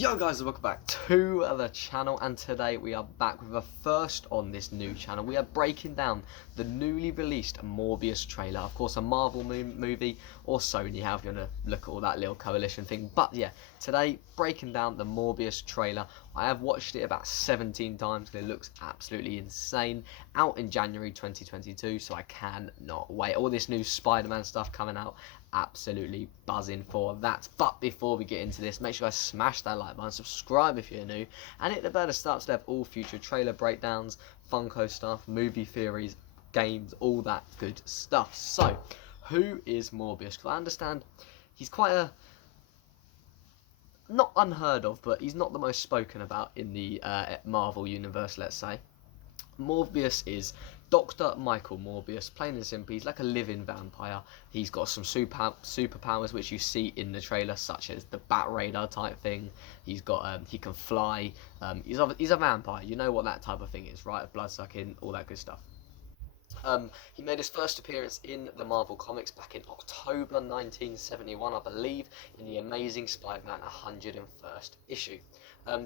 Yo guys, welcome back to the channel, and today we are back with a first on this new channel. We are breaking down the newly released Morbius trailer. Of course, a Marvel movie, or Sony, however you want to look at all that little coalition thing. But yeah, today breaking down the Morbius trailer. I have watched it about 17 times because it looks absolutely insane. Out in January 2022, so I cannot wait. All this new Spider-Man stuff coming out, absolutely buzzing for that. But before we get into this, make sure you guys smash that like button, subscribe if you're new, and hit the bell to start to have all future trailer breakdowns, Funko stuff, movie theories, games, all that good stuff. So, who is Morbius? Because I understand he's quite a, not unheard of, but he's not the most spoken about in the Marvel universe, let's say. Morbius is Dr. Michael Morbius, plain and simple. He's like a living vampire. He's got some superpowers which you see in the trailer, such as the bat radar type thing. He's got he can fly. He's a vampire. You know what that type of thing is, right? Blood sucking, all that good stuff. He made his first appearance in the Marvel Comics back in October 1971, I believe, in the Amazing Spider-Man 101st issue.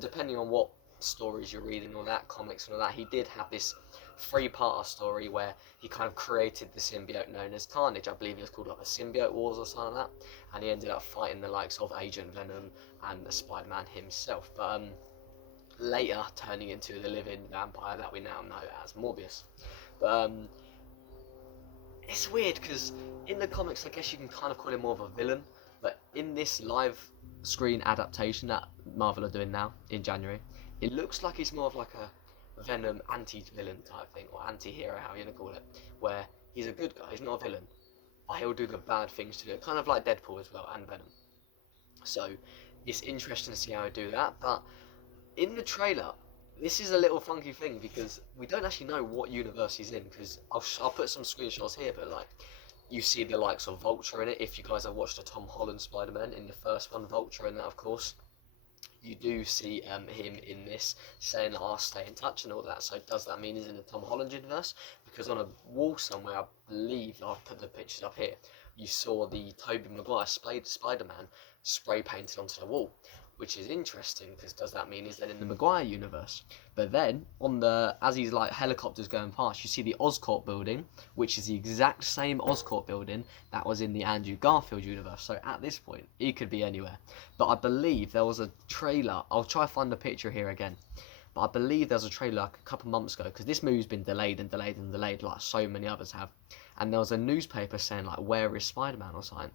Depending on what stories you're reading, all that, comics and all that, he did have this three-parter story where he kind of created the symbiote known as Carnage. I believe it was called like the Symbiote Wars or something like that, and he ended up fighting the likes of Agent Venom and the Spider-Man himself, but later turning into the living vampire that we now know as Morbius. But it's weird because in the comics, I guess you can kind of call him more of a villain, but in this live screen adaptation that Marvel are doing now in January, it looks like he's more of like a Venom anti-villain type thing, or anti-hero, how you gonna call it, where he's a good guy, he's not a villain, but he'll do the bad things to do it, kind of like Deadpool as well, and Venom. So it's interesting to see how I do that, but in the trailer, this is a little funky thing because we don't actually know what universe he's in, because I'll put some screenshots here, but like, you see the likes of Vulture in it. If you guys have watched the Tom Holland Spider-Man, in the first one, Vulture in that, of course, you do see him in this saying that I'll stay in touch and all that. So does that mean he's in the Tom Holland universe? Because on a wall somewhere, I believe, I'll put the pictures up here, you saw the Tobey Maguire Spider-Man spray painted onto the wall, which is interesting because does that mean he's then in the Maguire universe? But then on as he's like helicopters going past, you see the Oscorp building, which is the exact same Oscorp building that was in the Andrew Garfield universe. So at this point, he could be anywhere. But I believe there was a trailer. I'll try to find the picture here again. But I believe there was a trailer like a couple months ago, because this movie's been delayed and delayed and delayed, like so many others have. And there was a newspaper saying like, "Where is Spider-Man?" or something.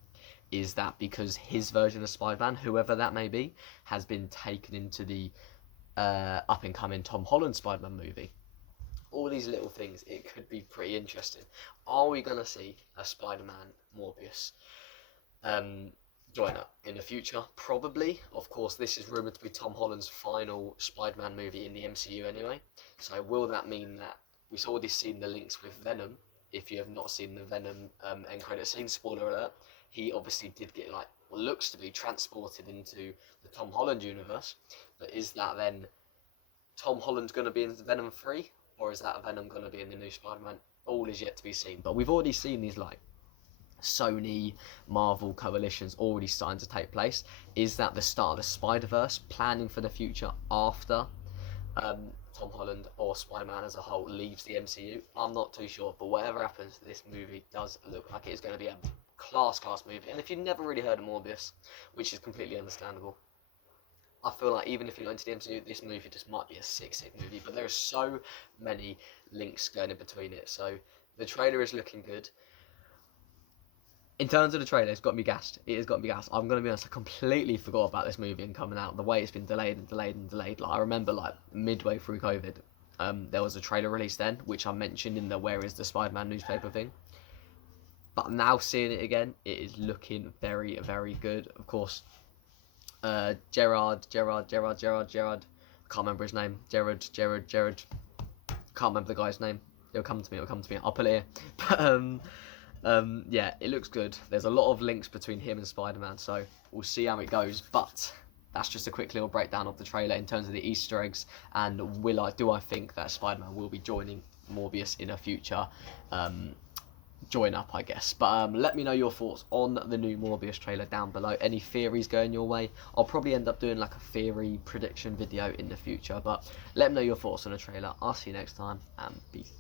Is that because his version of Spider-Man, whoever that may be, has been taken into the up-and-coming Tom Holland Spider-Man movie? All these little things, it could be pretty interesting. Are we going to see a Spider-Man Morbius join up in the future? Probably. Of course, this is rumoured to be Tom Holland's final Spider-Man movie in the MCU anyway. So will that mean that we've already seen the links with Venom? If you have not seen the Venom end credit scene, spoiler alert, he obviously did get, like, what looks to be transported into the Tom Holland universe. But is that then Tom Holland going to be in Venom 3? Or is that Venom going to be in the new Spider-Man? All is yet to be seen. But we've already seen these, like, Sony, Marvel coalitions already starting to take place. Is that the start of the Spider-Verse, planning for the future after Tom Holland or Spider-Man as a whole leaves the MCU? I'm not too sure. But whatever happens, this movie does look like it's going to be a class movie. And if you've never really heard of Morbius, which is completely understandable, I feel like even if you're not into the MCU, this movie just might be a sick movie. But there are so many links going in between it. So the trailer is looking good. In terms of the trailer, it's got me gassed. It has got me gassed. I'm going to be honest, I completely forgot about this movie and coming out. The way it's been delayed and delayed and delayed. Like, I remember, like, midway through COVID, there was a trailer release then, which I mentioned in the Where is the Spider-Man newspaper thing. But now seeing it again, it is looking very, very good. Of course, Gerard. I can't remember his name. Jared. Can't remember the guy's name. It'll come to me. I'll put it here. But yeah, it looks good. There's a lot of links between him and Spider-Man, so we'll see how it goes. But that's just a quick little breakdown of the trailer in terms of the Easter eggs, and do I think that Spider-Man will be joining Morbius in a future join up, I guess. But let me know your thoughts on the new Morbius trailer down below. Any theories going your way? I'll probably end up doing like a theory prediction video in the future, but let me know your thoughts on the trailer. I'll see you next time, and peace.